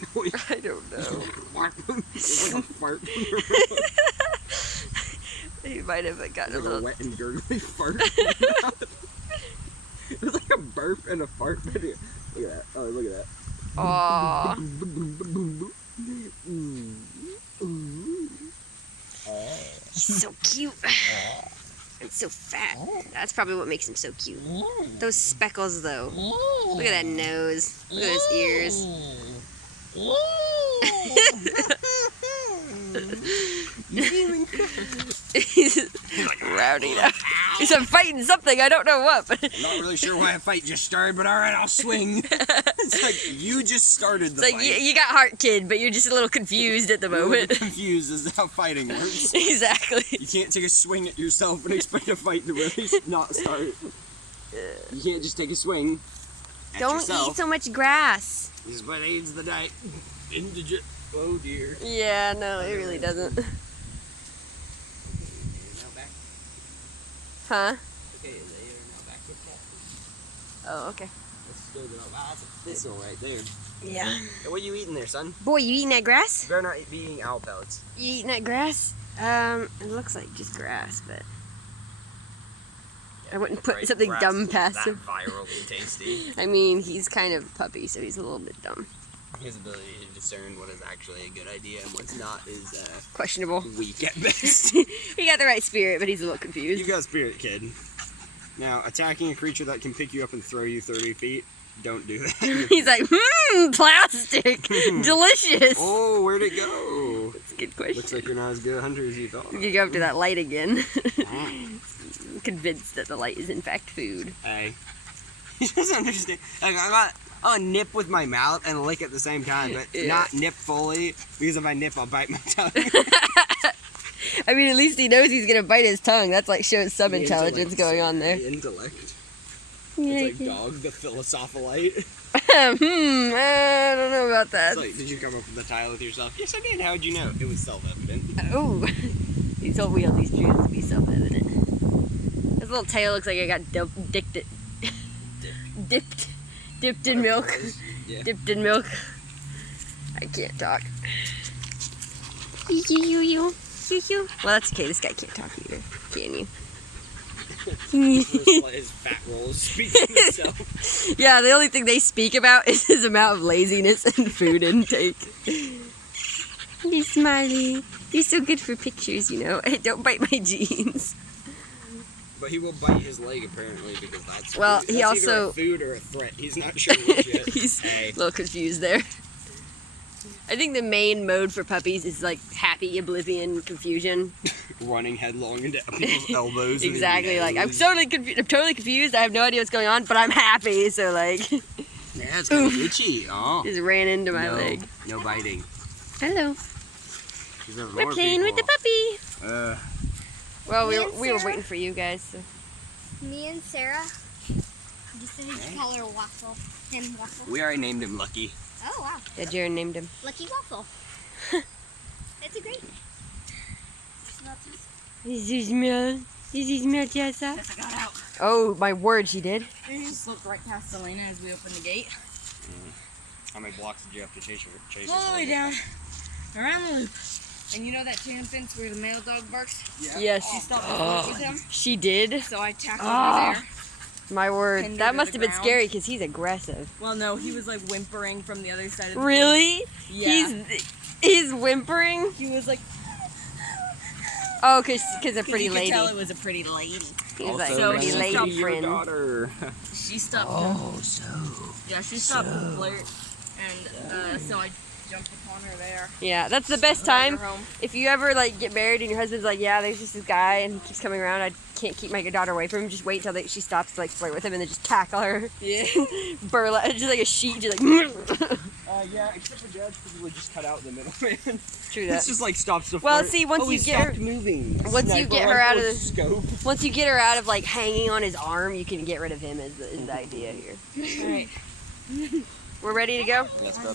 that noise? I don't know. It's like a fart. He might have gotten Like a little wet and gurgly fart. It was like a burp and a fart video. Look at that. Oh, look at that. Aww. He's so cute. And so fat. That's probably what makes him so cute. Those speckles, though. Look at that nose. Look at those ears. He's rowdy now. He's fighting something. I don't know what. But I'm not really sure why a fight just started, but alright, I'll swing. It's like you just started the fight. It's like you got heart, kid, but you're just a little confused at the moment. Confused as to how fighting works. Exactly. You can't take a swing at yourself and expect a fight to really not start. You can't just take a swing at Don't yourself. eat so much grass. This is what aids the diet. Indigent. Oh dear. Yeah, no, it really doesn't. Huh? Okay, they are now back to practice. Oh, okay. Let's still go. Wow, that's a thistle right there. Yeah. Hey, what are you eating there, son? Boy, you eating that grass? You better not be eating owl pellets. You eating that grass? It looks like just grass, but I wouldn't put something dumb past him. That virally tasty. I mean, he's kind of a puppy, so he's a little bit dumb. His ability to discern what is actually a good idea and what's not is Questionable. weak at best. He got the right spirit, but he's a little confused. You got spirit, kid. Now, attacking a creature that can pick you up and throw you 30 feet, don't do that. He's like, plastic, delicious. Oh, where'd it go? That's a good question. Looks like you're not as good a hunter as you thought. You go up to that light again. I'm convinced that the light is in fact food. Hey. He doesn't understand. Like, I'll nip with my mouth and lick at the same time, but not nip fully, because if I nip, I'll bite my tongue. I mean, at least he knows he's gonna bite his tongue. That's like shows some intelligence going on there. The intellect. Yeah, It's like Dog, the Philosopholite. I don't know about that. It's like, did you come up with the title with yourself? Yes, I did. How'd you know? It was self-evident. Oh, he told me all these truths to be self-evident. His little tail looks like it got dipped in milk. Yeah. Dipped in milk. I can't talk. Well, that's okay. This guy can't talk either. Can you? Just let his fat rolls speak for himself. Yeah, the only thing they speak about is his amount of laziness and food intake. You're smiley. You're so good for pictures, you know. Don't bite my jeans. But he will bite his leg apparently because that's Well, that's he either also a food or a threat. He's not sure which yet. He's a little confused there. I think the main mode for puppies is like happy oblivion confusion. Running headlong into people's elbows. Exactly. Like I'm totally confused. I have no idea what's going on, but I'm happy. So like. Yeah, it's kind of itchy. Oh. Just ran into my leg. No biting. Hello. We're playing with the puppy. Well, we were waiting for you guys. So. Me and Sarah decided to call her Waffle. Him Waffle. We already named him Lucky. Oh wow. Yeah, Jaron named him. Lucky Waffle. That's a great name. Is he smell? Is he smell, Jessa? Yes, I got out. Oh, my word, she did. We just looked right past Elena as we opened the gate. How many blocks did you have to chase her? All the way down, around the loop. And you know that chain fence where the male dog barks? Yeah. Yes. She stopped to flirt with him, She did. so I tackled her there. My word, Pinned her that to must the have been ground. scary because he's aggressive. Well, no, he was like whimpering from the other side of the Really? Yeah. He's whimpering. He was like, Oh, cause a pretty you lady. could tell it was a pretty lady. He was like Also, pretty she lady stopped your friend. daughter. She stopped. Yeah, she stopped to flirt, and so I jumped upon her there. Yeah, that's the best Brought time. her home. If you ever like get married and your husband's like, yeah, there's just this guy and he keeps coming around, I can't keep my daughter away from him. Just wait till she stops to like flirt with him and then just tackle her. Yeah. Burlap, just like a sheet, just like. Yeah, except for Judge, because he would just cut out the middle, man. True that. It's just like stops the Well, flirt. see, once Oh, you he get her, stopped moving. once you Sniper get her out of rifle the, scope. once you get her out of like hanging on his arm, you can get rid of him. Is the idea here. All right. We're ready to go. Let's grab